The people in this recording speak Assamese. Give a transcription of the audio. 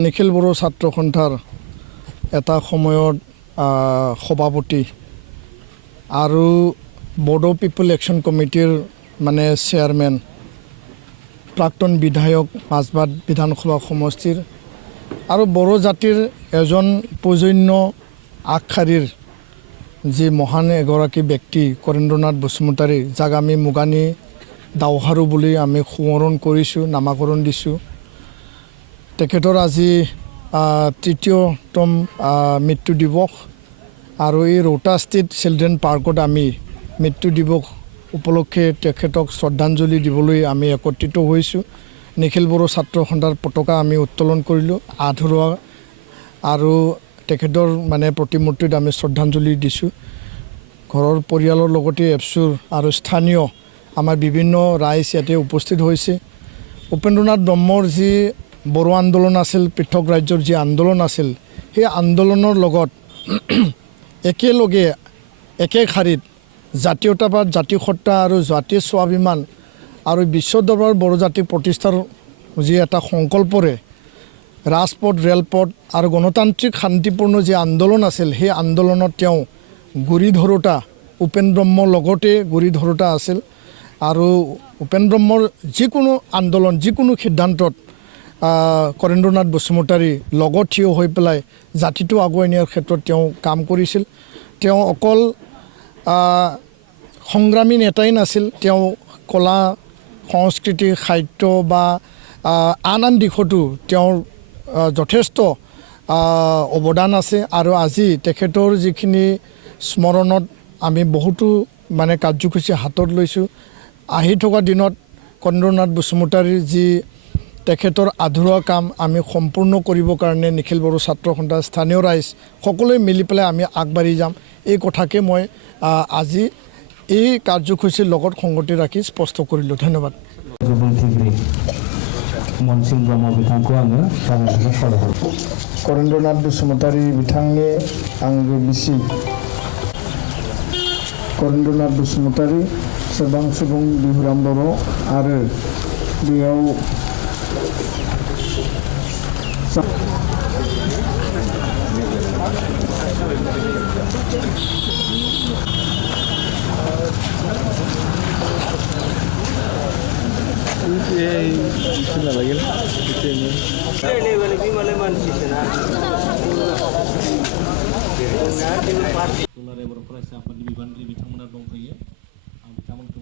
নিখিল বড়ো ছাত্ৰ সন্থাৰ এটা সময়ত সভাপতি আৰু বড়ো পিপল একশ্যন কমিটিৰ মানে চেয়াৰমেন প্ৰাক্তন বিধায়ক মাজবাট বিধানসভা সমষ্টিৰ আৰু বড়ো জাতিৰ এজন প্ৰয়োজনীয় আগশাৰীৰ যি মহান এগৰাকী ব্যক্তি কৰেন্দ্ৰনাথ বসুমতাৰী যাক আমি মুগানী দাওহাৰু বুলি আমি সোঁৱৰণ কৰিছোঁ নামাকৰণ দিছোঁ তেখেতৰ আজি তৃতীয়তম মৃত্যু দিৱস আৰু এই ৰোটা ষ্টেট চিলড্ৰেন পাৰ্কত আমি মৃত্যু দিৱস উপলক্ষে তেখেতক শ্ৰদ্ধাঞ্জলি দিবলৈ আমি একত্ৰিত হৈছোঁ নিখিল বড়ো ছাত্ৰ সন্থাৰ পতাকা আমি উত্তোলন কৰিলোঁ আধৰুৱা আৰু তেখেতৰ মানে প্ৰতিমূৰ্তিত আমি শ্ৰদ্ধাঞ্জলি দিছোঁ ঘৰৰ পৰিয়ালৰ লগতে এপচুৰ আৰু স্থানীয় আমাৰ বিভিন্ন ৰাইজ ইয়াতে উপস্থিত হৈছে উপেন্দ্ৰনাথ ব্ৰহ্মৰ যি বড়ো আন্দোলন আছিল পৃথক ৰাজ্যৰ যি আন্দোলন আছিল সেই আন্দোলনৰ লগত একেলগে একে শাৰীত জাতীয়তাবাদ জাতিসত্তা আৰু জাতীয় স্বাভিমান আৰু বিশ্ব দৰবাৰ বড়ো জাতি প্ৰতিষ্ঠাৰ যি এটা সংকল্পৰে ৰাজপথ ৰেলপথ আৰু গণতান্ত্ৰিক শান্তিপূৰ্ণ যি আন্দোলন আছিল সেই আন্দোলনত তেওঁ গুৰি ধৰোঁতা উপেন্দ্ৰ ব্ৰহ্মৰ লগতে গুৰি ধৰোঁতা আছিল আৰু উপেন্দ্ৰ ব্ৰহ্মৰ যিকোনো আন্দোলন যিকোনো সিদ্ধান্তত কৰেন্দ্ৰনাথ বসুমতাৰী লগত থিয় হৈ পেলাই জাতিটো আগুৱাই নিয়াৰ ক্ষেত্ৰত তেওঁ কাম কৰিছিল তেওঁ অকল সংগ্ৰামী নেতাই নাছিল তেওঁ কলা সংস্কৃতি সাহিত্য বা আন দিশতো তেওঁৰ যথেষ্ট অৱদান আছে আৰু আজি তেখেতৰ যিখিনি স্মৰণত আমি বহুতো মানে কাৰ্যসূচী হাতত লৈছোঁ আহি থকা দিনত কৰেন্দ্ৰনাথ বসুমতাৰীৰ যি তেখেতৰ আধৰুৱা কাম আমি সম্পূৰ্ণ কৰিবৰ কাৰণে নিখিল বড়ো ছাত্ৰ সন্থা স্থানীয় ৰাইজ সকলোৱে মিলি পেলাই আমি আগবাঢ়ি যাম এই কথাকে মই আজি এই কাৰ্যসূচীৰ লগত সংগতি ৰাখি স্পষ্ট কৰিলোঁ ধন্যবাদ करेन्द्रनाथ बसुमतारी बिथांनि आंगो बिसि करेन्द्रनाथ बसुमतारी सोरबां सुबुं बिहुराम बर' आरो बेयाव फरायसा आफादनि बिबानगिरि बिथांमोना दंफैयो आं बिथांमोनखौ